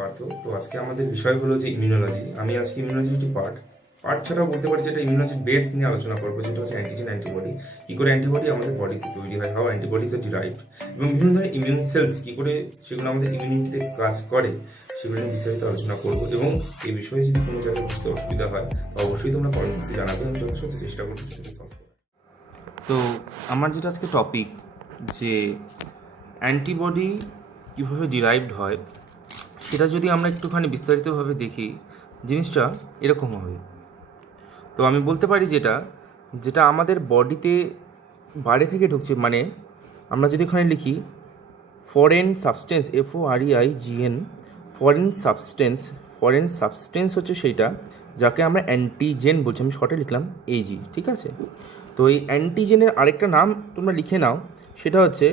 পার্থ। তো আজকে আমাদের বিষয় হলো যে ইমিউনোলজি। আমি আজকে ইমিউনোলজি পার্ট ছাড়াও বলতে পারি যেটা ইমিউনোলজি বেস নিয়ে আলোচনা করবো, যেটা হচ্ছে অ্যান্টিজেন অ্যান্টিবডি। কী করে অ্যান্টিবডি আমাদের বডিতে তৈরি হয়, হাউ অ্যান্টিবডিজ আর ডিরাইভড, এবং বিভিন্ন ধরনের ইমিউন সেলস কী করে সেগুলো আমাদের ইমিউনিটিতে কাজ করে সেগুলো নিয়ে বিস্তারিত আলোচনা করবো। এবং এই বিষয়ে যদি কোনো জায়গায় বুঝতে অসুবিধা হয় তো অবশ্যই তোমরা কমেন্ট করতে জানাবে, আমি যথাসাধ্য চেষ্টা করবো সেটাকে সলভ করার। তো আমার যেটা আজকে টপিক, যে অ্যান্টিবডি কীভাবে ডিরাইভড হয়, সেটা যদি আমরা একটুখানি বিস্তারিতভাবে দেখি, জিনিসটা এরকম হবে। তো আমি বলতে পারি যেটা আমাদের বডিতে বাইরে থেকে ঢুকছে, মানে আমরা যদি এখানে লিখি foreign substance, FOREIGN, foreign substance হচ্ছে সেইটা যাকে আমরা অ্যান্টিজেন বলছি। আমি শর্টে লিখলাম AG, ঠিক আছে। তো এই অ্যান্টিজেনের আরেকটা নাম তোমরা লিখে নাও, সেটা হচ্ছে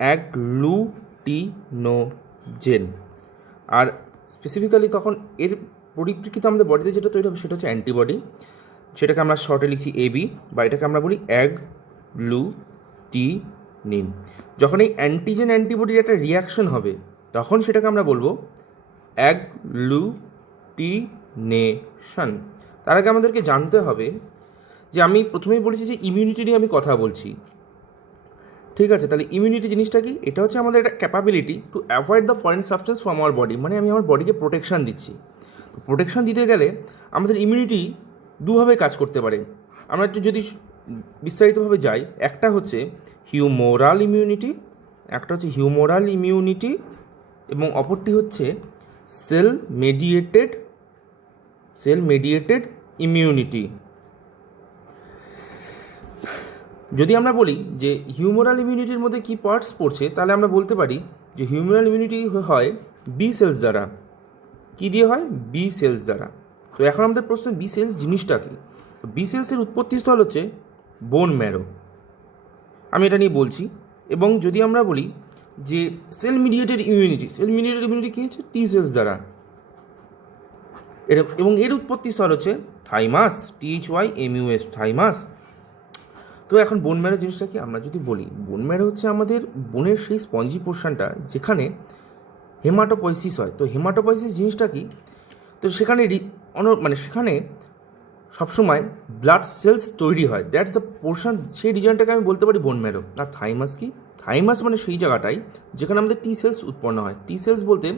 অ্যাগ্লুটিনোজেন। আর স্পেসিফিক্যালি তখন এর পরিপ্রেক্ষিতে আমাদের বডিতে যেটা তৈরি হবে সেটা হচ্ছে অ্যান্টিবডি, সেটাকে আমরা শর্টে লিখছি AB, বা এটাকে আমরা বলি অ্যাগ্লুটিনিন। যখন এই অ্যান্টিজেন অ্যান্টিবডির একটা রিয়াকশন হবে তখন সেটাকে আমরা বলবো অ্যাগ্লুটিনেশন। তার আগে আমাদেরকে জানতে হবে যে আমি প্রথমেই বলেছি যে ইমিউনিটি নিয়ে আমি কথা বলছি, ঠিক আছে। তাহলে ইমিউনিটি জিনিসটা কি? এটা হচ্ছে আমাদের একটা capability to avoid the foreign substance from our body, মানে আমি আমার বডিকে প্রোটেকশন দিচ্ছি। তো প্রোটেকশন দিতে গেলে আমাদের ইমিউনিটি দুভাবে কাজ করতে পারে। আমরা একটু যদি বিস্তারিতভাবে যাই, একটা হচ্ছে হিউমোরাল ইমিউনিটি, এবং অপরটি হচ্ছে সেল মেডিয়েটেড ইমিউনিটি। যদি আমরা বলি যে হিউমোরাল ইমিউনিটির মধ্যে কী পার্টস পড়ছে, তাহলে আমরা বলতে পারি যে হিউমোরাল ইমিউনিটি হয় বি সেলস দ্বারা। কী দিয়ে হয়? বি সেলস দ্বারা। তো এখন আমাদের প্রশ্ন, বি সেলস জিনিসটা কী? তো বি সেলসের উৎপত্তিস্থল হচ্ছে বোন ম্যারো, আমি এটা নিয়ে বলছি। এবং যদি আমরা বলি যে সেল মিডিয়েটেড ইমিউনিটি কী হচ্ছে? টি সেলস দ্বারা। এবং এর উৎপত্তিস্থল হচ্ছে থাইমাস, THYMUS, থাইমাস। তো এখন বোন ম্যারো জিনিসটা কি? আমরা যদি বলি বোন ম্যারো হচ্ছে আমাদের বোনের সেই স্পঞ্জি পোর্শনটা যেখানে হেমাটোপয়েসিস হয়। তো হেমাটোপয়েসিস জিনিসটা কি? তো সেখানে সেখানে সবসময় ব্লাড সেলস তৈরি হয়, দ্যাটস দ্য পোর্শন, সেই রিজনটাকে আমি বলতে পারি বোন ম্যারো। আর থাইমাস কি? থাইমাস মানে সেই জায়গাটাই যেখানে আমাদের টি সেলস উৎপন্ন হয়। টি সেলস বলতে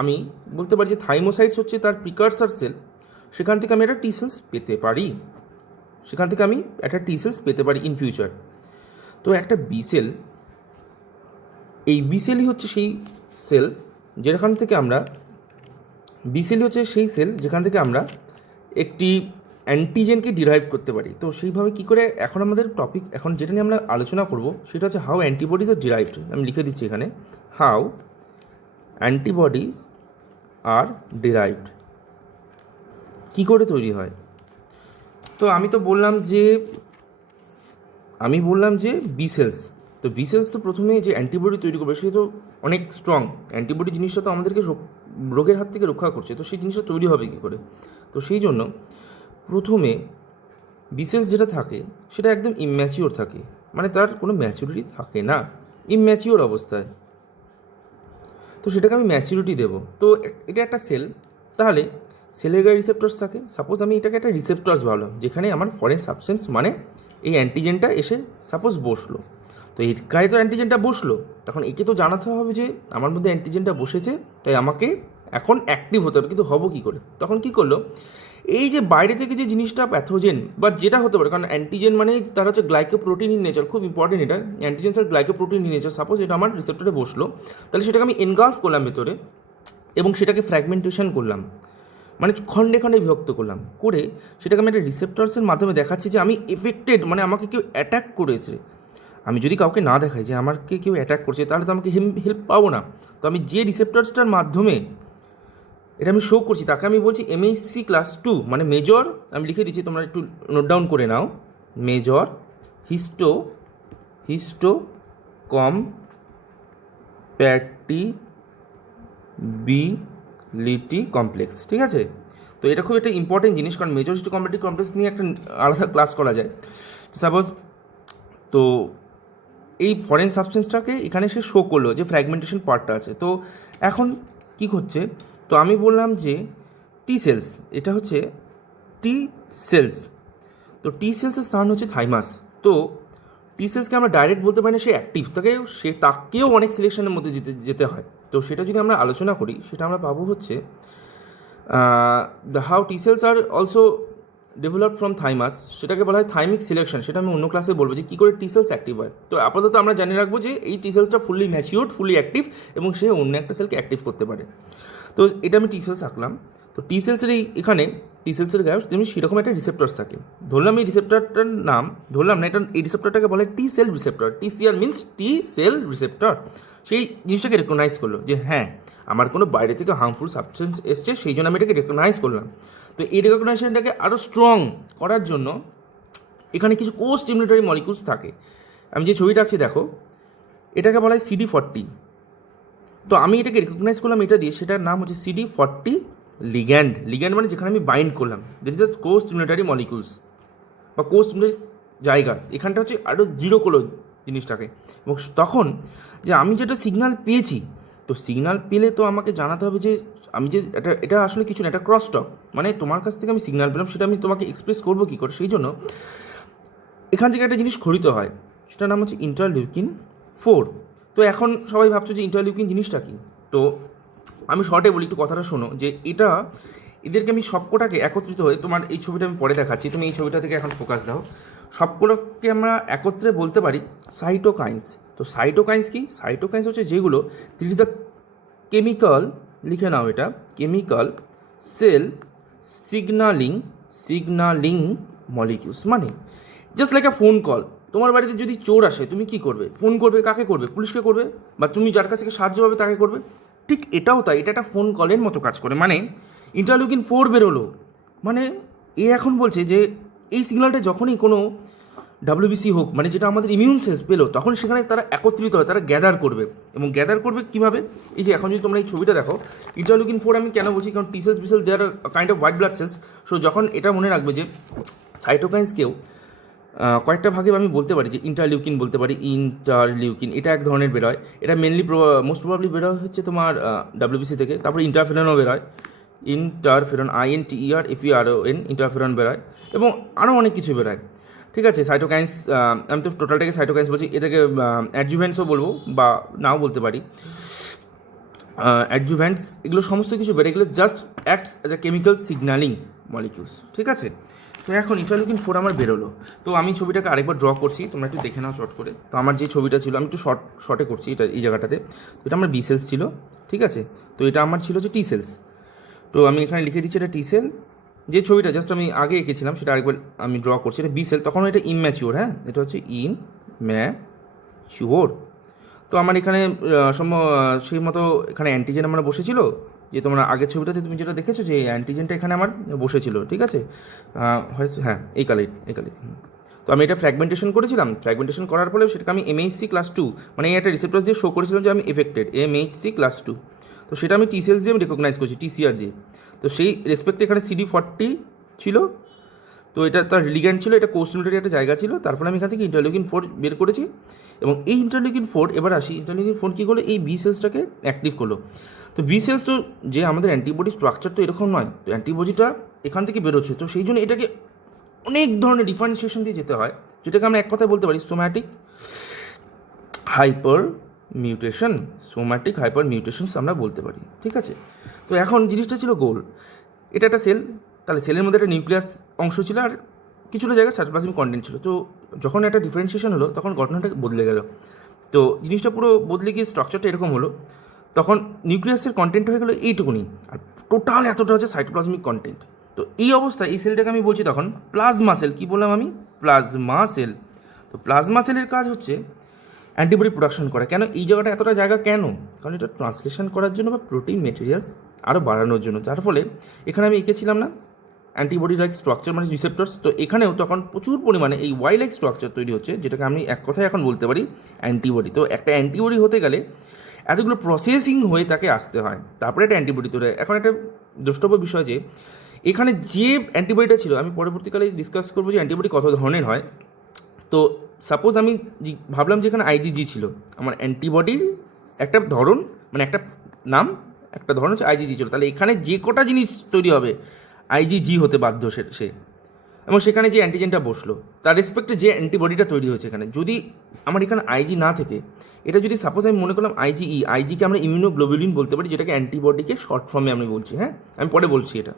আমি বলতে পারি যে থাইমোসাইটস হচ্ছে তার প্রিকারসার সেল, সেখান থেকে আমি একটা টি সেলস পেতে পারি, ইন ফিউচার। তো একটা বি সেল, এই বি সেলই হচ্ছে সেই সেল যেখান থেকে আমরা একটি অ্যান্টিজেনকে ডিরাইভ করতে পারি। তো সেইভাবে কী করে, এখন আমাদের টপিক, এখন যেটা নিয়ে আমরা আলোচনা করব সেটা হচ্ছে হাউ অ্যান্টিবডিজ আর ডিরাইভড। আমি লিখে দিচ্ছি এখানে, হাউ অ্যান্টিবডিজ আর ডিরাইভড, কী করে তৈরি হয়। তো আমি বললাম যে বি সেলস। তো বি সেলস তো প্রথমে যে অ্যান্টিবডি তৈরি করবে সে তো অনেক স্ট্রং। অ্যান্টিবডি জিনিসটা তো আমাদেরকে রোগের হাত থেকে রক্ষা করছে, তো সেই জিনিসটা তৈরি হবে কী করে? তো সেই জন্য প্রথমে বি সেলস যেটা থাকে সেটা একদম ইম্যাচিওর থাকে, মানে তার কোনো ম্যাচুরিটি থাকে না, ইম্যাচিওর অবস্থায়। তো সেটাকে আমি ম্যাচুরিটি দেবো। তো এটা একটা সেল, তাহলে সেলের গায়ে রিসেপ্টরস থাকে। সাপোজ আমি এটাকে একটা রিসেপ্টরস ভাবলাম, যেখানে আমার ফরেন সাবস্টেন্স মানে এই অ্যান্টিজেনটা এসে সাপোজ বসলো। তো এর গায়ে তো অ্যান্টিজেনটা বসলো, তখন একে তো জানাতে হবে যে আমার মধ্যে অ্যান্টিজেনটা বসেছে, তাই আমাকে এখন অ্যাক্টিভ হতে হবে। কিন্তু হবো কী করে? তখন কী করলো, এই যে বাইরে থেকে যে জিনিসটা প্যাথোজেন বা যেটা হতে পারে, কারণ অ্যান্টিজেন মানে তার হচ্ছে গ্লাইকোপ্রোটিন ইন নেচার, খুব ইম্পর্টেন্ট এটা, অ্যান্টিজেন আর গ্লাইকোপ্রোটিন ইন নেচার। সাপোজ এটা আমার রিসেপ্টরে বসলো, তাহলে সেটাকে আমি এনগালফ করলাম ভেতরে, এবং সেটাকে ফ্র্যাগমেন্টেশন করলাম, মানে খণ্ডে খণ্ডে বিভক্ত করলাম, করে সেটাকে আমি একটা রিসেপ্টরসের মাধ্যমে দেখাচ্ছি যে আমি এফেক্টেড, মানে আমাকে কেউ অ্যাটাক করেছে। আমি যদি কাউকে না দেখাই যে আমাকে কেউ অ্যাটাক করছে, তাহলে তো আমাকে হেল্প পাবো না। তো আমি যে রিসেপ্টরসটার মাধ্যমে এটা আমি শো করছি তাকে আমি বলছি MHC ক্লাস 2, মানে মেজর। আমি লিখে দিচ্ছি, তোমরা একটু নোট ডাউন করে নাও, মেজর হিস্টোকম্প্যাটিবিলিটি কমপ্লেক্স, ঠিক আছে। তো এটা খুব একটা ইম্পর্টেন্ট জিনিস, কারণ মেজর হিস্টোকম্প্যাটিবিলিটি কমপ্লেক্স নিয়ে একটা আলাদা ক্লাস করা যায়। তো সাপোজ, তো এই ফরেন সাবস্টেন্সটাকে এখানে সে শো করলো যে ফ্র্যাগমেন্টেশন পার্টটা আছে। তো এখন কী হচ্ছে, তো আমি বললাম যে টি সেলস, এটা হচ্ছে টি সেলস। তো টি সেলসের স্থান হচ্ছে থাইমাস। তো টি সেলসকে আমরা ডাইরেক্ট বলতে পারি না সে অ্যাক্টিভ, তাকেও অনেক সিলেকশনের মধ্যে যেতে হয়। তো সেটা যদি আমরা আলোচনা করি, সেটা আমরা পাবো হচ্ছে how T cells are also develop from thymus, সেটাকে বলা হয় থাইমিক সিলেকশন। সেটা আমি অন্য ক্লাসে বলবো যে কী করে টি সেলস অ্যাক্টিভ হয়। তো আপাতত আমরা জানি রাখবো যে এই টি সেলসটা ফুললি ম্যাচিউরড, ফুললি অ্যাক্টিভ, এবং সে অন্য একটা সেলকে অ্যাক্টিভ করতে পারে। তো এটা আমি টি সেলস আঁকলাম। তো টি সেলসের এখানে টি সেলসের গায়ে তেমনি সেরকম একটা রিসেপ্টরস থাকে। ধরলাম এই রিসেপ্টরটার নাম, ধরলাম না, এটা এই রিসেপ্টরটাকে বলে T cell receptor. TCR means T cell receptor. সেই জিনিসটাকে রেকগনাইজ করলো যে হ্যাঁ, আমার কোনো বাইরে থেকে হার্মফুল সাবস্টেন্স এসছে, সেই জন্য আমি এটাকে রেকগনাইজ করলাম। তো এই রেকগনাইজেশনটাকে আরও স্ট্রং করার জন্য এখানে কিছু কো স্টিমুলেটরি মলিকুলস থাকে। আমি যে ছবিটা আঁকছি দেখো, এটাকে বলা হয় CD40। তো আমি এটাকে রেকগনাইজ করলাম এটা দিয়ে, সেটার নাম হচ্ছে CD40 লিগ্যান্ড। লিগ্যান্ড মানে যেখানে আমি বাইন্ড করলাম, this is co stimulatory molecules বা কো স্টিমুলেটরি জায়গা। এখানটা হচ্ছে আরও জিরো করলো জিনিসটাকে। এবং তখন যে আমি যেটা সিগন্যাল পেয়েছি, তো সিগন্যাল পেলে তো আমাকে জানাতে হবে যে আমি যে এটা আসলে কিছু না, এটা ক্রস টক। মানে তোমার কাছ থেকে আমি সিগন্যাল পেলাম, সেটা আমি তোমাকে এক্সপ্রেস করবো কী করে, সেই জন্য এখান থেকে একটা জিনিস খরিত হয়, সেটার নাম হচ্ছে ইন্টারলিউকিন 4। তো এখন সবাই ভাবছো যে ইন্টারলিউকিন জিনিসটা কী। তো আমি শর্টে বলি, একটু কথাটা শোনো, যে এদেরকে আমি সবকটাকে একত্রিত হয়ে, তোমার এই ছবিটা আমি পরে দেখাচ্ছি, তুমি এই ছবিটা থেকে এখন ফোকাস দাও। সবগুলোকে আমরা একত্রে বলতে পারি সাইটোকাইন্স। তো সাইটোকাইন্স কি? সাইটোকাইন্স হচ্ছে যেগুলো, দিস ইজ দ্য কেমিক্যাল, লিখে নাও এটা, কেমিক্যাল সেল সিগনালিং মলিকিউলস। মানে জাস্ট লাইক আ ফোন কল। তোমার বাড়িতে যদি চোর আসে, তুমি কি করবে? ফোন করবে, কাকে করবে? পুলিশকে করবে, বা তুমি যার কাছ থেকে সাহায্য পাবে তাকে করবে। ঠিক এটাও তাই, এটা একটা ফোন কলের মতো কাজ করে। মানে ইন্টারলিউকিন 4 বেরোলো, মানে এ এখন বলছে যে এই সিগন্যালটা যখনই কোনো ডাব্লিউবিসি হোক, মানে যেটা আমাদের ইমিউন সেলস পেলো, তখন সেখানে তারা একত্রিত হয়, তারা গ্যাদার করবে। এবং গ্যাদার করবে কীভাবে? এই যে এখন যদি তোমরা এই ছবিটা দেখো, ইন্টারলিউকিন 4 আমি কেন বলছি, কারণ T cells B cells they are kind of white blood cells. So যখন এটা মনে রাখবে যে সাইটোকাইন্সকেও কয়েকটা ভাগে আমি বলতে পারি, যে ইন্টারলিউকিন বলতে পারি, ইন্টারলিউকিন এটা এক ধরনের বেরোয়, এটা মেনলি মোস্ট প্রবাবলি বেরোয় হচ্ছে তোমার ডাব্লিউবিসি থেকে। তারপরে ইন্টারফেরনও বেরোয়, ইন্টারফেরন, INTERFERON, ইন্টারফেরন বেরোয়, এবং আরও অনেক কিছু বেরোয়। ঠিক আছে, সাইটোকাইন্স, আমি তো টোটালটাকে সাইটোকাইন্স বলছি, এটাকে অ্যাডজুভেন্টসও বলবো বা নাও বলতে পারি। অ্যাডজুভেন্টস এগুলো সমস্ত কিছু বেরোয়, এগুলো just acts as a chemical signalling molecules. ঠিক আছে, তো এখন ইন্টারলিউকিন 4 আমার বেরোলো। তো আমি ছবিটাকে আরেকবার ড্র করছি, তোমরা একটু দেখে নাও চট করে। তো আমার যে ছবিটা ছিল, আমি একটু শর্টে করছি এটা, এই জায়গাটাতে। তো এটা আমার বি সেলস ছিল, ঠিক আছে। তো এটা আমার ছিল যে টি সেলস। তো আমি এখানে লিখে দিচ্ছি এটা টি সেল। যে ছবিটা জাস্ট আমি আগে এঁকেছিলাম সেটা আরেকবার আমি ড্র করছি, এটা বি সেল। তখন এটা ইমম্যাচিওর, হ্যাঁ, এটা হচ্ছে ইমম্যাচিওর। তো আমার এখানে সেই মতো এখানে অ্যান্টিজেন আমার বসেছিল, যে তোমরা আগের ছবিটাতে তুমি যেটা দেখেছো যে অ্যান্টিজেনটা এখানে আমার বসেছিল, ঠিক আছে। হ্যাঁ, এই কালার। তো আমি এটা ফ্র্যাগমেন্টেশন করেছিলাম, ফ্র্যাগমেন্টেশন করার ফলে সেটাকে আমি MHC ক্লাস 2, মানে এই একটা রিসেপ্টর দিয়ে শো করেছিলাম যে আমি এফেক্টেড, MHC ক্লাস 2। তো সেটা আমি টি সেলস দিয়ে আমি রেকগনাইজ করছি, TCR দিয়ে। তো সেই রেসপেক্টে এখানে CD40 ছিল। তো এটা তার লিগ্যান্ড ছিল, এটা কোস্টিমুলেটরি একটা জায়গা ছিল। তারপরে আমি এখান থেকে ইন্টারলিউকিন 4 বের করেছি। এবং এই ইন্টারলিউকিন 4, এবার আসি, ইন্টারলিউকিন 4 কী করলো? এই বি সেলসটাকে অ্যাক্টিভ করলো। তো বি সেলস তো যে আমাদের অ্যান্টিবডি স্ট্রাকচার তো এরকম নয়, তো অ্যান্টিবডিটা এখান থেকে বেরোচ্ছে। তো সেই জন্য এটাকে অনেক ধরনের ডিফারেন্সিয়েশন দিয়ে যেতে হয়, যেটাকে আমরা এক কথায় বলতে পারি সোম্যাটিক হাইপার মিউটেশনস আমরা বলতে পারি, ঠিক আছে। তো এখন জিনিসটা ছিল গোল, এটা একটা সেল, তাহলে সেলের মধ্যে একটা নিউক্লিয়াস অংশ ছিল, আর কিছুটা জায়গায় সাইটোপ্লাজমিক কন্টেন্ট ছিল। তো যখন একটা ডিফারেন্সিয়েশন হলো, তখন ঘটনাটা বদলে গেল। তো জিনিসটা পুরো বদলে গিয়ে স্ট্রাকচারটা এরকম হলো। তখন নিউক্লিয়াসের কন্টেন্ট হয়ে গেলো এইটুকুনি, আর টোটাল এতটা হচ্ছে সাইটোপ্লাজমিক কন্টেন্ট। তো এই অবস্থায় এই সেলটাকে আমি বলছি তখন প্লাজমা সেল। কী বললাম আমি? Plasma sell. তো প্লাজমা সেলের কাজ হচ্ছে অ্যান্টিবডি প্রোডাকশন করা। কেন এই জায়গাটা এতটা জায়গা কেন? কারণ এটা ট্রান্সলেশন করার জন্য বা প্রোটিন মেটেরিয়ালস আরও বাড়ানোর জন্য। যার ফলে এখানে আমি এঁকেছিলাম না অ্যান্টিবডি লাইক স্ট্রাকচার, মানে রিসেপ্টরস। তো এখানেও তখন প্রচুর পরিমাণে এই ওয়াই লাইক স্ট্রাকচার তৈরি হচ্ছে, যেটাকে আমি এক কথায় এখন বলতে পারি অ্যান্টিবডি। তো একটা অ্যান্টিবডি হতে গেলে এতগুলো প্রসেসিং হয়ে তাকে আসতে হয়, তারপরে একটা অ্যান্টিবডি তৈরি হয়। এখন একটা দ্রষ্টব্য বিষয় যে এখানে যে অ্যান্টিবডিটা ছিল, আমি পরবর্তীকালে ডিসকাস করবো যে অ্যান্টিবডি কত ধরনের হয়। তো সাপোজ আমি ভাবলাম যে এখানে IgG ছিল, আমার অ্যান্টিবডির একটা ধরন, মানে একটা নাম, একটা ধরন হচ্ছে আইজিজি ছিল। তাহলে এখানে যে কটা জিনিস তৈরি হবে আইজিজি হতে বাধ্য সে এবং সেখানে যে অ্যান্টিজেনটা বসলো তার রেসপেক্টে যে অ্যান্টিবডিটা তৈরি হয়েছে এখানে, যদি আমার এখানে আইজি না থেকে এটা যদি সাপোজ আমি মনে করলাম আইজিই, আইজিকে আমরা ইমিউনোগ্লোবুলিন বলতে পারি, যেটাকে অ্যান্টিবডিকে শর্ট ফর্মে আমি বলছি, হ্যাঁ আমি পরে বলছি এটা।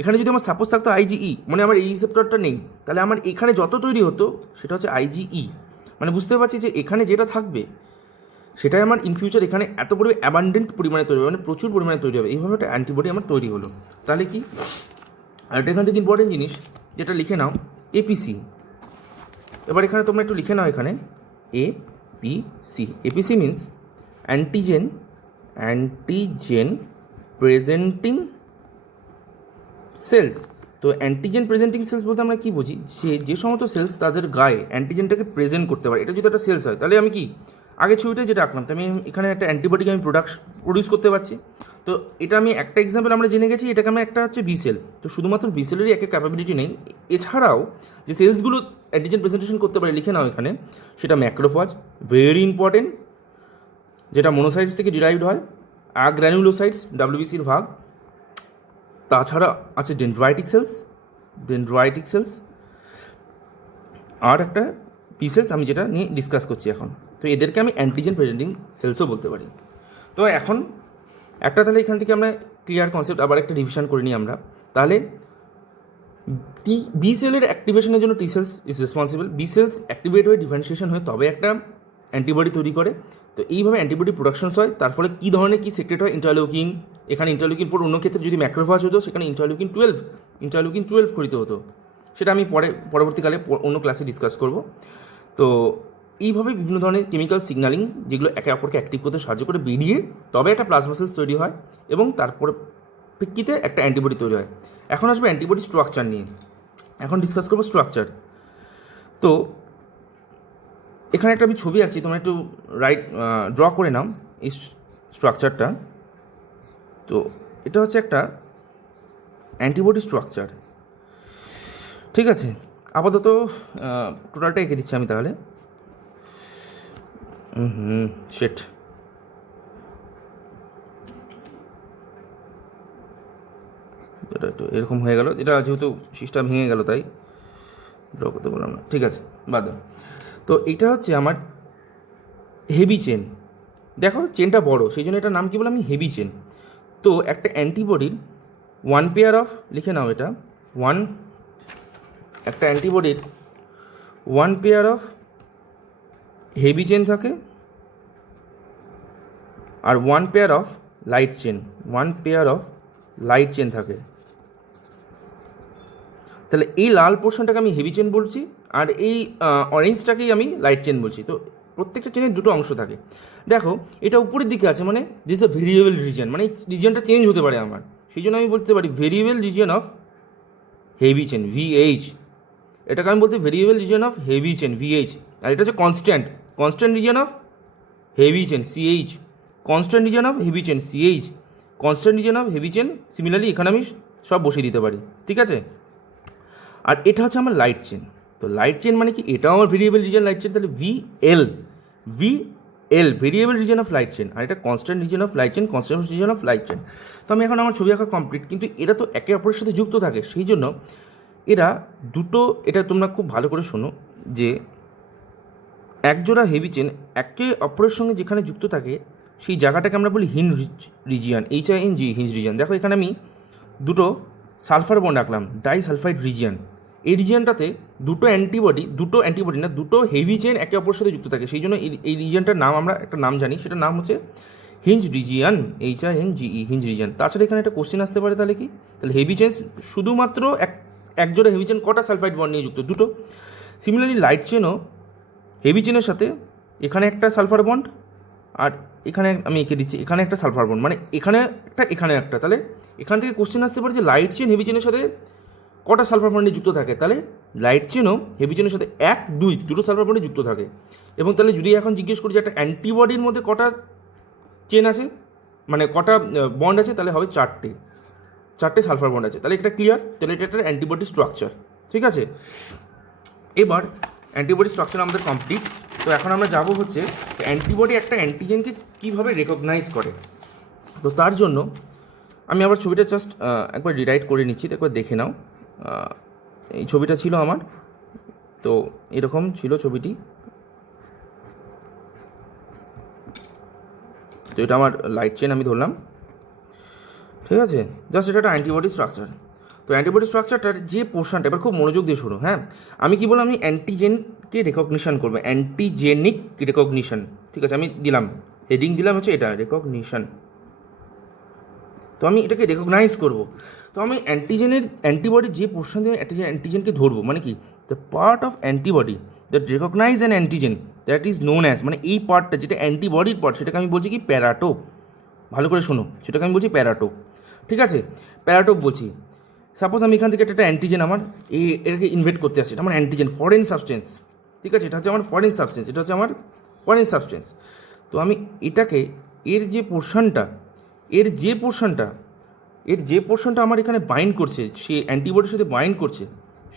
এখানে যদি আমার সাপোজ থাকতো আইজিই, মানে আমার এই রিসেপ্টরটা নেই, তাহলে আমার এখানে যত তৈরি হতো সেটা হচ্ছে আইজিই। মানে বুঝতে পারছি যে এখানে যেটা থাকবে সেটাই আমার ইন ফিউচার এখানে এত অ্যাবান্ডেন্ট পরিমাণে তৈরি হবে, মানে প্রচুর পরিমাণে তৈরি হবে। এইভাবে একটা অ্যান্টিবডি আমার তৈরি হলো। তাহলে কি, আর এটা এখান থেকে ইম্পর্টেন্ট জিনিস যেটা লিখে নাও এপিসি। এবার এখানে তোমরা একটু লিখে নাও এখানে APC. APC means antigen presenting cells. তো অ্যান্টিজেন প্রেজেন্টিং সেলস বলতে আমরা কী বুঝি, যে সমস্ত সেলস তাদের গায়ে অ্যান্টিজেনটাকে প্রেজেন্ট করতে পারে। এটা যদি একটা সেলস হয় তাহলে আমি কি আগে ছবিটা যেটা আঁকলাম, তো আমি এখানে একটা অ্যান্টিবডিকে আমি প্রডিউস করতে পারছি। তো এটা আমি একটা এক্সাম্পল আমরা জেনে গেছি, এটাকে আমরা একটা হচ্ছে বি সেল। তো শুধুমাত্র বি সেলেরই একটা ক্যাপাবিলিটি নেই, এছাড়াও যে সেলসগুলো অ্যান্টিজেন প্রেজেন্টেশন করতে পারে লিখে নাও এখানে, সেটা ম্যাক্রোফাজ, ভেরি ইম্পর্টেন্ট, যেটা মোনোসাইটস থেকে ডিরাইভড হয়, গ্র্যানুলোসাইটস ডাব্লিউবিসির ভাগ। তাছাড়া আছে ডেন্ড্রাইটিক সেলস, আর একটা পি সেলস, আমি যেটা নিয়ে ডিসকাস করছি এখন। তো এদেরকে আমি অ্যান্টিজেন প্রেজেন্টিং সেলসও বলতে পারি। তো এখন একটা তাহলে এখান থেকে আমরা ক্লিয়ার কনসেপ্ট আবার একটা রিভিশন করে নিই আমরা। তাহলে বি সেলের অ্যাক্টিভেশনের জন্য T cells is responsible. B cells activate হয়ে ডিফারেন্সিয়েশন হয়ে তবে একটা অ্যান্টিবডি তৈরি করে। তো এইভাবে অ্যান্টিবডি প্রোডাকশনস হয়, তার ফলে কী ধরনের কী সিক্রেট হয়, ইন্টারলিউকিন। এখানে ইন্টারলিউকিন 4, অন্য ক্ষেত্রে যদি ম্যাক্রোফাজ হতো সেখানে ইন্টারলিউকিন 12 করিতে হতো। সেটা আমি পরবর্তীকালে অন্য ক্লাসে ডিসকাস করব। তো এইভাবে বিভিন্ন ধরনের কেমিক্যাল সিগন্যালিং যেগুলো একে অপরকে অ্যাক্টিভ করতে সাহায্য করে বেরিয়ে তবে একটা প্লাজমা সেলস তৈরি হয় এবং তারপরে প্রেক্ষিতে একটা অ্যান্টিবডি তৈরি হয়। এখন আসবে অ্যান্টিবডি স্ট্রাকচার নিয়ে, এখন ডিসকাস করবো স্ট্রাকচার। তো এখানে একটা আমি ছবি আঁকছি, তোমরা একটু ড্র করে নাও এই স্ট্রাকচারটা। তো এটা হচ্ছে একটা অ্যান্টিবডি স্ট্রাকচার, ঠিক আছে। আপাতত টোটালটা এঁকে দিচ্ছি আমি তাহলে। সেট এটা একটু এরকম হয়ে গেল, এটা যেহেতু সিস্টেম ভেঙে গেল তাই ড্র করতে বললাম না, ঠিক আছে বাদ দাও। তো এটা হচ্ছে আমার হেভি চেন, দেখো চেনটা বড় সেই জন্য এটার নাম কী বললাম আমি, হেভি চেন। তো একটা অ্যান্টিবডির ওয়ান পেয়ার অফ, লিখে নাও এটা একটা অ্যান্টিবডির one pair of heavy chain থাকে আর one pair of light chain থাকে। তাহলে এই লাল পোর্শনটাকে আমি হেভি চেন বলছি আর এই অরেঞ্জটাকেই আমি লাইট চেন বলছি। তো প্রত্যেকটা চেনের দুটো অংশ থাকে। দেখো এটা উপরের দিকে আছে, মানে দিস এ ভেরিয়েবল রিজিয়ন, মানে এই রিজিয়নটা চেঞ্জ হতে পারে আমার, সেই জন্য আমি বলতে পারি variable region of heavy chain, VH। এটাকে আমি বলতে variable region of heavy chain, VH। আর এটা হচ্ছে constant region of heavy chain, CH। Constant region of heavy chain, CH। Constant region of heavy chain, similarly এখানে আমি সব বসিয়ে দিতে পারি, ঠিক আছে। আর এটা হচ্ছে আমার লাইট চেন। তো লাইট চেন মানে কি, এটাও আমার ভেরিয়েবল রিজিয়ন লাইট চেন, তাহলে VL variable region of light chain, আর এটা constant region of light chain, তো আমি এখন আমার ছবি আঁকা কমপ্লিট, কিন্তু এরা তো একে অপরের সাথে যুক্ত থাকে, সেই জন্য এরা দুটো, এটা তোমরা খুব ভালো করে শোনো যে একজোড়া হেভি চেন একে অপরের সঙ্গে যেখানে যুক্ত থাকে সেই জায়গাটাকে আমরা বলি hinge region, HING, hinge region. দেখো এখানে আমি দুটো সালফার বন্ড আঁকলাম, ডাইসালফাইড রিজিয়ন। এই রিজিয়নটাতে দুটো হেভি চেন একে অপরের সাথে যুক্ত থাকে, সেই জন্য এই রিজিয়নটার নাম আমরা একটা নাম জানি, সেটার নাম হচ্ছে hinge region, HINGE, hinge region. তাছাড়া এখানে একটা কোশ্চেন আসতে পারে, তাহলে কি, তাহলে হেভি চেন শুধুমাত্র একজোড়া হেভি চেন কটা সালফাইড বন্ড নিয়ে যুক্ত, দুটো। সিমিলারলি লাইট চেনও হেভি চেনের সাথে এখানে একটা সালফার বন্ড আর এখানে আমি এঁকে দিচ্ছি এখানে একটা সালফার বন্ড, মানে এখানে একটা। তাহলে এখান থেকে কোশ্চেন আসতে পারে যে লাইট চেন হেভি চেনের সাথে কটা সালফার বন্ডে যুক্ত থাকে, তাহলে লাইট চেনও হেভি চেনের সাথে 1, 2 দুটো সালফার বন্ডে যুক্ত থাকে। এবং তাহলে যদি এখন জিজ্ঞেস করি যে একটা অ্যান্টিবডির মধ্যে কটা চেন আছে, মানে কটা বন্ড আছে, তাহলে হবে 4টে সালফার বন্ড আছে। তাহলে এটা ক্লিয়ার, তাহলে এটা একটা অ্যান্টিবডি স্ট্রাকচার, ঠিক আছে। এবার অ্যান্টিবডি স্ট্রাকচার আমাদের কমপ্লিট। তো এখন আমরা যাবো হচ্ছে অ্যান্টিবডি একটা অ্যান্টিজেনকে কীভাবে রেকগনাইজ করে। তো তার জন্য আমি আবার ছবিটা জাস্ট একবার রিরাইট করে নিচ্ছি, তো একবার দেখে নাও। এই ছবিটা ছিল আমার, তো এরকম ছিল ছবিটি। তো এটা আমার লাইট চেন আমি ধরলাম, ঠিক আছে। জাস্ট এটা একটা অ্যান্টিবডি স্ট্রাকচার। তো অ্যান্টিবডি স্ট্রাকচারটার যে পোর্শনটা, এবার খুব মনোযোগ দিয়ে শোনো, হ্যাঁ। আমি কি বললাম, আমি অ্যান্টিজেনকে রেকগনিশন করবো, অ্যান্টিজেনিক রেকগনিশন, ঠিক আছে। আমি দিলাম, হেডিং দিলাম হচ্ছে এটা রেকগনিশন। তো আমি এটাকে রেকগনাইজ করব। তো আমি অ্যান্টিবডির যে পোর্শন দিয়ে অ্যান্টিজেনকে ধরবো, মানে কি, the part of antibody that recognize an antigen that is known as, মানে এই পার্টটা যেটা অ্যান্টিবডির পার্ট, সেটাকে আমি বলছি কি প্যারাটোপ। ভালো করে শোনো, সেটাকে আমি বলছি প্যারাটোপ, ঠিক আছে। প্যারাটোপ বলছি। সাপোজ আমি এখান থেকে একটা অ্যান্টিজেন আমার এটাকে ইনভেট করতে আসছে, এটা আমার অ্যান্টিজেন, ফরেন সাবস্টেন্স, ঠিক আছে। এটা হচ্ছে আমার ফরেন সাবস্টেন্স, এটা হচ্ছে আমার ফরেন সাবস্টেন্স। তো আমি এটাকে এর যে পোর্শনটা আমার এখানে বাইন্ড করছে, সে অ্যান্টিবডির সাথে বাইন্ড করছে,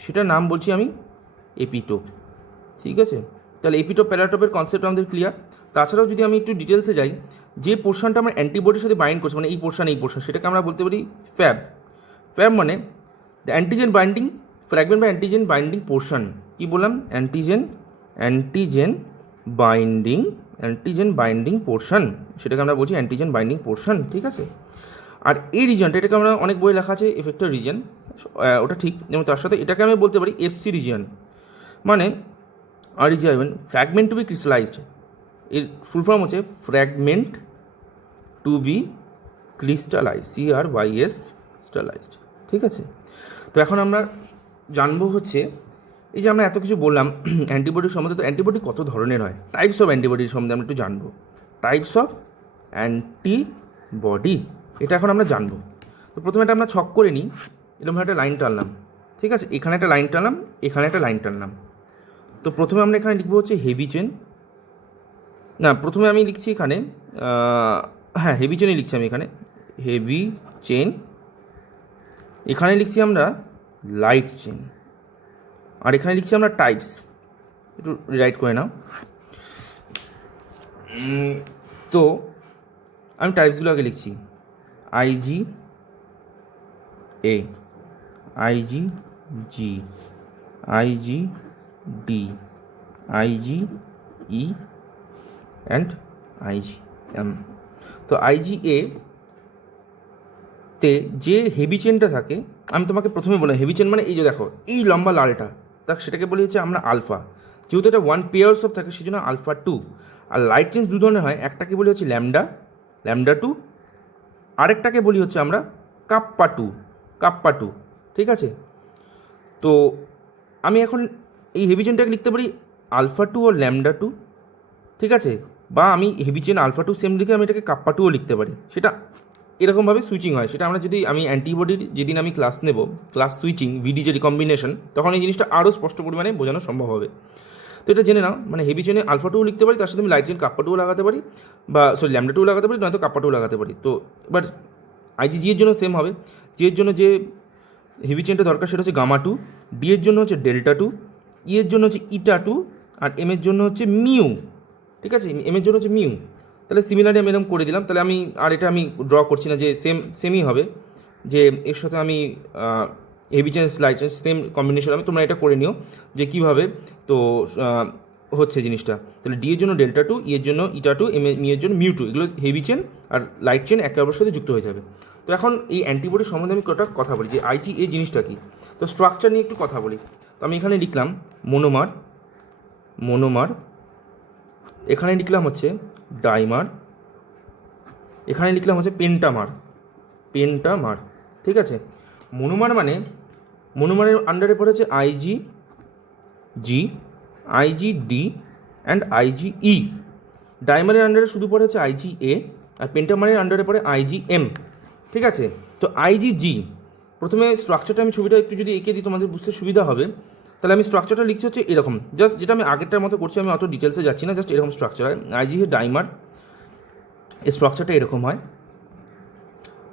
সেটার নাম বলছি আমি এপিটোপ, ঠিক আছে। তাহলে এপিটোপ প্যারাটোপের কনসেপ্ট আমাদের ক্লিয়ার। তাছাড়াও যদি আমি একটু ডিটেলসে যাই, যে পোর্শনটা আমার অ্যান্টিবডির সাথে বাইন্ড করছে, মানে এই পোর্শন সেটাকে আমরা বলতে পারি ফ্যাব। ফ্যাব মানে দ্য অ্যান্টিজেন বাইন্ডিং ফ্র্যাগমেন্ট বা অ্যান্টিজেন বাইন্ডিং পোর্শন। কী বললাম, অ্যান্টিজেন বাইন্ডিং পোর্শন, সেটাকে আমরা বলছি অ্যান্টিজেন বাইন্ডিং পোর্শন, ঠিক আছে। আর এই রিজনটা, এটাকে আমরা অনেক বই লেখা আছে এফেক্টর রিজন, ওটা ঠিক, যেমন তার সাথে এটাকে আমি বলতে পারি এফসি রিজন, মানে আর is fragment to be crystallized. এর ফুল ফর্ম হচ্ছে fragment to be crystallize, CRYS crystallized, ঠিক আছে। তো এখন আমরা জানবো হচ্ছে, এই যে আমরা এত কিছু বললাম অ্যান্টিবডির সম্বন্ধে, তো অ্যান্টিবডি কত ধরনের হয়, টাইপস অফ অ্যান্টিবডির সম্বন্ধে আমরা একটু জানবো। টাইপস অফ অ্যান্টিবডি, এটা এখন আমরা জানবো। তো প্রথমে এটা আমরা ছক করে নিই, এরকম একটা লাইন টানলাম, ঠিক আছে। এখানে একটা লাইন টানলাম, এখানে একটা লাইন টানলাম। তো প্রথমে আমরা এখানে লিখবো হচ্ছে হেভি চেন, না প্রথমে আমি লিখছি এখানে, হ্যাঁ হেভি চেনই লিখছি আমি এখানে, হেভি চেন। এখানে লিখছি আমরা লাইট চেন, আর এখানে লিখছি আমরা টাইপস। একটু রাইট করে নাও। তো আমি টাইপসগুলো আগে লিখছি, IG A, IG G, IG D, IG E and IG M। তো IgA তে যে হেভি চেনটা থাকে, আমি তোমাকে প্রথমে বললাম হেভি চেন মানে এই যে দেখো এই লম্বা লালটা, তা সেটাকে বলি হচ্ছে আমরা আলফা। যেহেতু এটা 1 পেয়ার্স অফ থাকে, সেই জন্য আলফা 2। আর লাইট চেঞ্জ দু ধরনের হয়, একটাকে বলি হচ্ছে ল্যামডা 2, আরেকটাকে বলি হচ্ছে আমরা কাপ্পা টু, ঠিক আছে। তো আমি এখন এই হেভি চেনটাকে লিখতে পারি আলফা 2 ও ল্যামডা 2, ঠিক আছে। বা আমি হেভি চেন আলফা 2 সেম লিখে আমি এটাকে কাপ্পা 2ও লিখতে পারি, সেটা এরকমভাবে সুইচিং হয়। সেটা আমরা যদি আমি অ্যান্টিবডির যেদিন আমি ক্লাস নেব, ক্লাস সুইচিং ভিডি যে রিকম্বিনেশন, তখন এই জিনিসটা আরও স্পষ্ট পরিমাণে বোঝানো সম্ভব হবে। তো এটা জেনে নাও, মানে হেভি চেনে আলফা 2 লিখতে পারি, তার সাথে আমি লাইট চেন কাপ্পা 2 লাগাতে পারি, বা ল্যামডা 2 লাগাতে পারি, নয়তো কাপ্পা 2 লাগাতে পারি। তো এবার IgG এর জন্য সেম হবে, জি এর জন্য যে হেভি চেনটা দরকার সেটা হচ্ছে গামা 2, ডি এর জন্য হচ্ছে ডেল্টা 2, ই এর জন্য হচ্ছে ইটা 2, আর এম এর জন্য হচ্ছে মিউ, ঠিক আছে। এম এর জন্য হচ্ছে মিউ। তাহলে সিমিলারলি আমি এরকম করে দিলাম। তাহলে আমি আর এটা আমি ড্র করছি না, যে সেমই হবে, যে এর সাথে আমি heavy change light change same combination হবে। তোমরা এটা করে নিও যে কীভাবে তো হচ্ছে জিনিসটা। তাহলে ডি এর জন্য ডেল্টা 2, ই এর জন্য ইটা 2, মি এর জন্য মিউ 2, এগুলো হেভি চেন আর লাইট চেন একে অপরের সাথে যুক্ত হয়ে যাবে। তো এখন এই অ্যান্টিবডির সম্বন্ধে আমি কথা বলি যে IgA জিনিসটা কী। তো স্ট্রাকচার নিয়ে একটু কথা বলি। তো আমি এখানে লিখলাম মোনোমার, এখানে লিখলাম হচ্ছে ডাইমার, এখানে লিখলাম হচ্ছে পেন্টামার, ঠিক আছে। মোনোমার মানে মোনোমারের আন্ডারে পড়ে হচ্ছে IgG, IgD অ্যান্ড IgE। ডাইমারের আন্ডারে শুধু পড়ে হচ্ছে IgA, আর পেন্টামারের আন্ডারে পড়ে IgM, ঠিক আছে। তো IgG, প্রথমে স্ট্রাকচারটা আমি ছবিটা একটু যদি এঁকে দিই তোমাদের বুঝতে সুবিধা হবে। তাহলে আমি স্ট্রাকচারটা লিখছি হচ্ছে এরকম, জাস্ট যেটা আমি আগেরটার মতো করছি, আমি অত ডিটেলসে যাচ্ছি না, জাস্ট এরকম স্ট্রাকচার হয়। IG ডাইমার, এই স্ট্রাকচারটা এরকম হয়।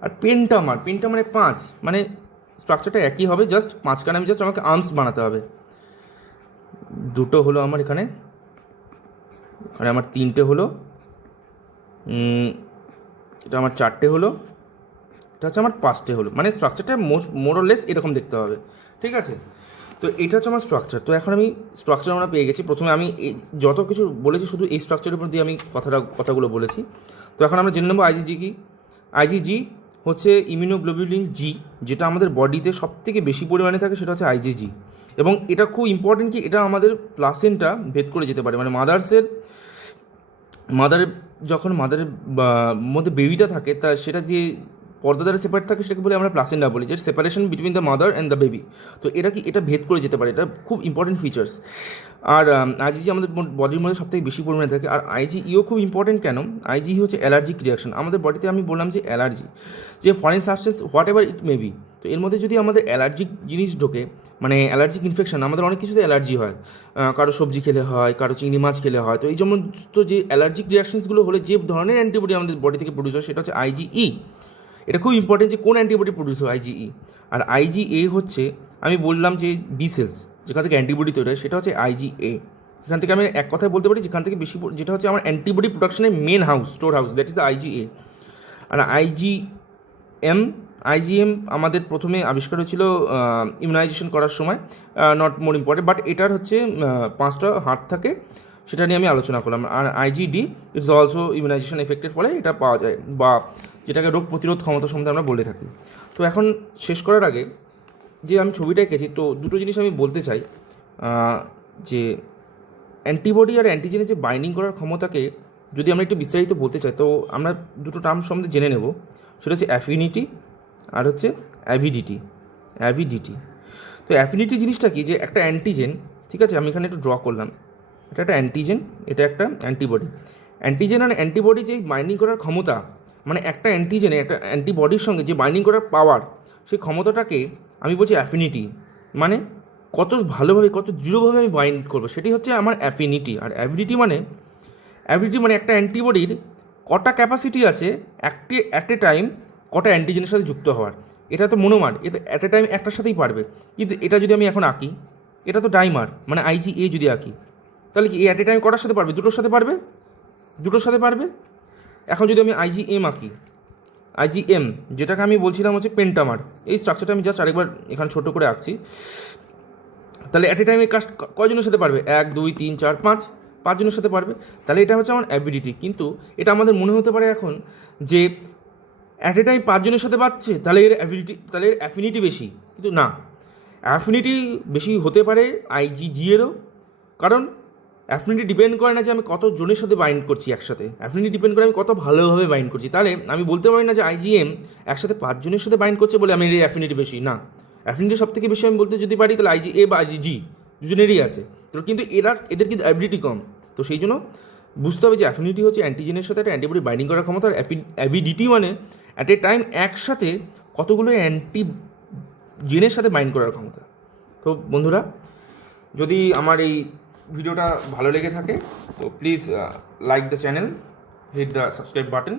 আর পেন্টামার 5, মানে স্ট্রাকচারটা একই হবে, জাস্ট মাঝখানে আমি জাস্ট আমাকে আর্মস বানাতে হবে। দুটো হলো আমার এখানে, আর আমার তিনটে হলো এটা আমার 4টে হলো, এটা হচ্ছে আমার 5টে হলো, মানে স্ট্রাকচারটা মোরলেস এরকম দেখতে হবে, ঠিক আছে। তো এটা হচ্ছে আমার স্ট্রাকচার। তো এখন আমি স্ট্রাকচার আমরা পেয়ে গেছি। প্রথমে আমি যত কিছু বলেছি শুধু এই স্ট্রাকচারের উপর দিয়ে আমি কথাগুলো বলেছি। তো এখন আমরা জেনে নেবো আইজিজি কি। আইজিজি হচ্ছে ইমিউনোগ্লোবুলিন জি, যেটা আমাদের বডিতে সবথেকে বেশি পরিমাণে থাকে, সেটা হচ্ছে আইজিজি। এবং এটা খুব ইম্পর্টেন্ট কি, এটা আমাদের প্লাসেন্টা ভেদ করে যেতে পারে, মানে মাদারের মধ্যে বেবিটা থাকে, তা সেটা যে পর্দা দ্বারা সেপারেট থাকে সেটাকে বলে আমরা প্লাসেন্টা বলি, যে separation between the mother and the baby. তো এটা ভেদ করে যেতে পারে, এটা খুব ইম্পর্টেন্ট ফিচার্স। আর আইজিজি আমাদের বডির মধ্যে সবথেকে বেশি পরিমাণে থাকে। আর আইজিইও খুব ইম্পর্টেন্ট কেন, আইজি হচ্ছে অ্যালার্জিক রিয়াকশন। আমাদের বডিতে আমি বললাম যে অ্যালার্জি, যে foreign substance what ever it may be, তো এর মধ্যে যদি আমাদের অ্যালার্জিক জিনিস ঢোকে, মানে অ্যালার্জিক ইনফেকশন, আমাদের অনেক কিছুতে অ্যালার্জি হয়, কারো সবজি খেলে হয়, কারো চিংড়ি মাছ খেলে হয়। তো এই সমস্ত যে অ্যালার্জিক রিয়াকশনসগুলো হলে যে ধরনের অ্যান্টিবডি আমাদের বডি থেকে প্রডিউস হয় সেটা হচ্ছে আইজিই। এটা খুব ইম্পর্টেন্ট যে কোন অ্যান্টিবডি প্রডিউস হয়, আইজিই। আর আইজিএ হচ্ছে, আমি বললাম যে বি সেলস যেখান থেকে অ্যান্টিবডি তৈরি হয় সেটা হচ্ছে আইজিএ। এখান থেকে আমি এক কথায় বলতে পারি যেখান থেকে বেশি, যেটা হচ্ছে আমার অ্যান্টিবডি প্রোডাকশনের main house, store house, that is the IgA. আর আইজিএম আমাদের প্রথমে আবিষ্কার হয়েছিল ইমিউনাইজেশন করার সময়, নট মোর ইম্পর্টেন্ট, বাট এটার হচ্ছে 5টা হাত থাকে, সেটা নিয়ে আমি আলোচনা করলাম। আর আইজিডি ইটস অলসো ইমিউনাইজেশন এফেক্টের ফলে এটা পাওয়া যায়, বা যেটাকে রোগ প্রতিরোধ ক্ষমতা সম্বন্ধে আমরা বলে থাকি। তো এখন শেষ করার আগে যে আমি ছবিটা এঁকেছি, তো দুটো জিনিস আমি বলতে চাই, যে অ্যান্টিবডি আর অ্যান্টিজেনের যে বাইন্ডিং করার ক্ষমতাকে যদি আমরা একটু বিস্তারিত বলতে চাই, তো আমরা দুটো টার্ম সম্বন্ধে জেনে নেব। সেটা হচ্ছে অ্যাফিনিটি আর হচ্ছে অ্যাভিডিটি। তো অ্যাফিনিটি জিনিসটা কি, যে একটা অ্যান্টিজেন, ঠিক আছে, আমি এখানে একটু ড্র করলাম, এটা একটা অ্যান্টিজেন, এটা একটা অ্যান্টিবডি। অ্যান্টিজেন আর অ্যান্টিবডি যে বাইন্ডিং করার ক্ষমতা, মানে একটা অ্যান্টিজেনে একটা অ্যান্টিবডির সঙ্গে যে বাইন্ডিং করার পাওয়ার, সেই ক্ষমতাটাকে আমি বলছি অ্যাফিনিটি। মানে কত ভালোভাবে, কত দৃঢ়ভাবে আমি বাইন্ড করবো, সেটি হচ্ছে আমার অ্যাফিনিটি। আর অ্যাভিডিটি মানে একটা অ্যান্টিবডির কটা ক্যাপাসিটি আছে অ্যাট এ টাইম কটা অ্যান্টিজেনের সাথে যুক্ত হওয়ার। এটা তো মনোমার, এটা অ্যাট এ টাইম একটার সাথেই পারবে। কিন্তু এটা যদি আমি এখন আঁকি, এটা তো ডাইমার, মানে আইজিএ যদি আঁকি, তাহলে কি এই অ্যাট এ টাইম কটার সাথে পারবে? দুটোর সাথে পারবে। এখন যদি আমি আইজিএম আঁকি, আইজিএম যেটাকে আমি বলছিলাম হচ্ছে পেন্টামার, এই স্ট্রাকচারটা আমি জাস্ট আরেকবার এখানে ছোটো করে আঁকছি, তাহলে অ্যাট এ টাইম এই কাজ কয়জনের সাথে পারবে? 1 2 3 4 5, 5 জনের সাথে পারবে। তাহলে এটা হচ্ছে আমার অ্যাবিলিটি। কিন্তু এটা আমাদের মনে হতে পারে এখন যে অ্যাট এ টাইম 5 জনের সাথে পাচ্ছে, তাহলে এর অ্যাফিনিটি বেশি। কিন্তু না, অ্যাফিনিটি বেশি হতে পারে আইজিজিএরও, কারণ অ্যাফিনিটি ডিপেন্ড করে না যে আমি কত জনের সাথে বাইন্ড করছি একসাথে, অ্যাফিনিটি ডিপেন্ড করে আমি কত ভালোভাবে বাইন্ড করছি। তাহলে আমি বলতে পারি না যে আইজিএম একসাথে 5 জনের সাথে বাইন্ড করছে বলে আমি এর অ্যাফিনিটি বেশি। না, অ্যাফিনিটি সব থেকে বেশি আমি বলতে যদি পারি তাহলে আইজিএ বা আইজিজি দুজনেরই আছে। তো কিন্তু এদের কিন্তু অ্যাবিলিটি কম। তো সেই জন্য বুঝতে হবে যে অ্যাফিনিটি হচ্ছে অ্যান্টিজেনের সাথে একটা অ্যান্টিবডি বাইন্ডিং করার ক্ষমতা, আর অ্যাভিডিটি মানে অ্যাট এ টাইম একসাথে কতগুলো অ্যান্টিজেনের সাথে বাইন্ড করার ক্ষমতা। তো বন্ধুরা, যদি আমার এই ভিডিওটা ভালো লেগে থাকে তো please like the channel, hit the subscribe button.